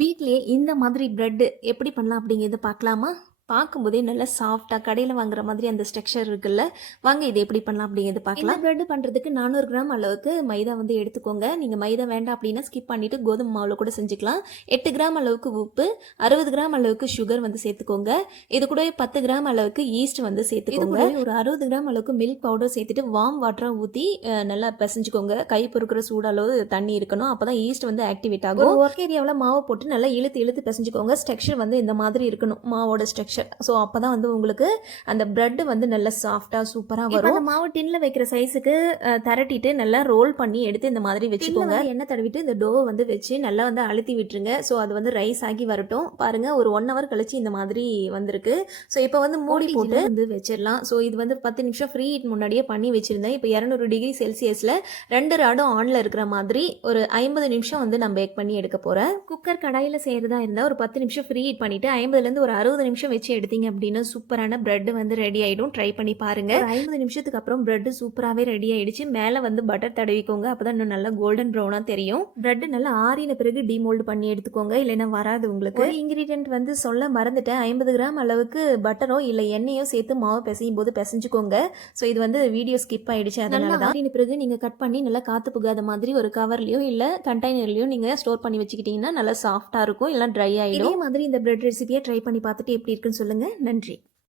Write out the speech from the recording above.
வீட்லயே இந்த மாதிரி பிரெட் எப்படி பண்ணலாம் அப்படிங்கிறத பார்க்கலாமா? பார்க்கும்போதே நல்லா சாஃப்ட்டா கடையில வாங்குற மாதிரி அந்த ஸ்ட்ரக்சர் இருக்குல்ல. வாங்க இது எப்படி பண்ணலாம் அப்படிங்கிறத பார்க்கலாம். இந்த பிரெட் பண்ணுறதுக்கு 400 கிராம் அளவுக்கு மைதா வந்து எடுத்துக்கோங்க. நீங்க மைதா வேண்டாம் அப்படின்னா ஸ்கிப் பண்ணிட்டு கோதுமை மாவுல கூட செஞ்சுக்கலாம். 8 கிராம் அளவுக்கு உப்பு, 60 கிராம் அளவுக்கு சுகர் வந்து சேர்த்துக்கோங்க. இது கூடவே 10 கிராம் அளவுக்கு ஈஸ்ட் வந்து சேர்த்துக்கோங்க. ஒரு 60 கிராம் அளவுக்கு மில்க் பவுடர் சேர்த்துட்டு வார்ம் வாட்டரா ஊற்றி நல்லா பிசைஞ்சுக்கோங்க. கை பொறுக்கிற சூடு அளவு தண்ணி இருக்கணும். அப்பதான் ஈஸ்ட் வந்து ஆக்டிவேட் ஆகும். ஒரு ஒர்க் ஏரியாவில் மாவை போட்டு நல்லா இழுத்து இழுத்து பிசைஞ்சுக்கோங்க. ஸ்ட்ரக்சர் வந்து இந்த மாதிரி இருக்கணும் மாவோட ஸ்ட்ரக்சர். ஸோ அப்போ தான் வந்து உங்களுக்கு அந்த பிரெட் வந்து நல்லா சாஃப்டாக சூப்பராக வரும். அந்த மாவு டின்ல வைக்கிற சைஸுக்கு திரட்டிட்டு நல்லா ரோல் பண்ணி எடுத்து இந்த மாதிரி வச்சுக்கோங்க. எண்ணெய் தடவிட்டு இந்த டோவை வந்து வச்சு நல்லா வந்து அழுத்தி விட்டுருங்க. ஸோ அது வந்து ரைஸ் ஆகி வரட்டும். பாருங்க ஒரு 1 hour கழிச்சு இந்த மாதிரி வந்திருக்கு. ஸோ இப்போ வந்து மூடி போட்டு வந்து வச்சிடலாம். ஸோ இது வந்து 10 நிமிஷம் ஃப்ரீ ஹீட் முன்னாடியே பண்ணி வச்சிருந்தேன். இப்போ 200 டிகிரி செல்சியஸில் 2 ராடும் ஆன்ல இருக்கிற மாதிரி ஒரு 50 நிமிஷம் வந்து நான் பேக் பண்ணி எடுக்க போகிறேன். குக்கர் கடாயில் செய்கிறதா இருந்தால் ஒரு 10 நிமிஷம் ஃப்ரீ ஹீட் பண்ணிவிட்டு 50லேருந்து ஒரு 60 நிமிஷம் வச்சு எடுத்தீங்க அப்படின்னா சூப்பரான பிரெட் வந்து ரெடி ஆயிடும். ட்ரை பண்ணி பாருங்க. 50 நிமிஷத்துக்கு அப்புறம் பிரெட் சூப்பராகவே ரெடி ஆயிடுச்சு. மேலே வந்து பட்டர் தடவிக்கோங்க. அப்பதான் இன்னும் நல்லா கோல்டன் ப்ரௌனா தெரியும். பிரெட் நல்லா ஆறின பிறகு டிமோல்டு பண்ணி எடுத்துக்கோங்க. இல்லைன்னா வராது உங்களுக்கு. இன்கிரீடியன்ட் வந்து சொல்ல மறந்துட்டேன். 50 கிராம் அளவுக்கு பட்டரோ இல்லை எண்ணெயோ சேர்த்து மாவு பிசையும் போது பிசைஞ்சுக்கோங்க. ஸோ இது வந்து வீடியோ ஸ்கிப் ஆயிடுச்சு. அதனால தான் ஆறின பிறகு நீங்க கட் பண்ணி நல்லா காத்து புகாத மாதிரி ஒரு கவர்லயோ இல்லை கண்டெய்னர்லயோ நீங்க ஸ்டோர் பண்ணி வச்சுக்கிட்டீங்கன்னா நல்லா சாஃப்டா இருக்கும். இல்லை ட்ரை ஆயிடும். இதே மாதிரி இந்த பிரெட் ரெசிபியை ட்ரை பண்ணி பார்த்துட்டு எப்படி இருக்குன்னு சொல்லுங்க. நன்றி.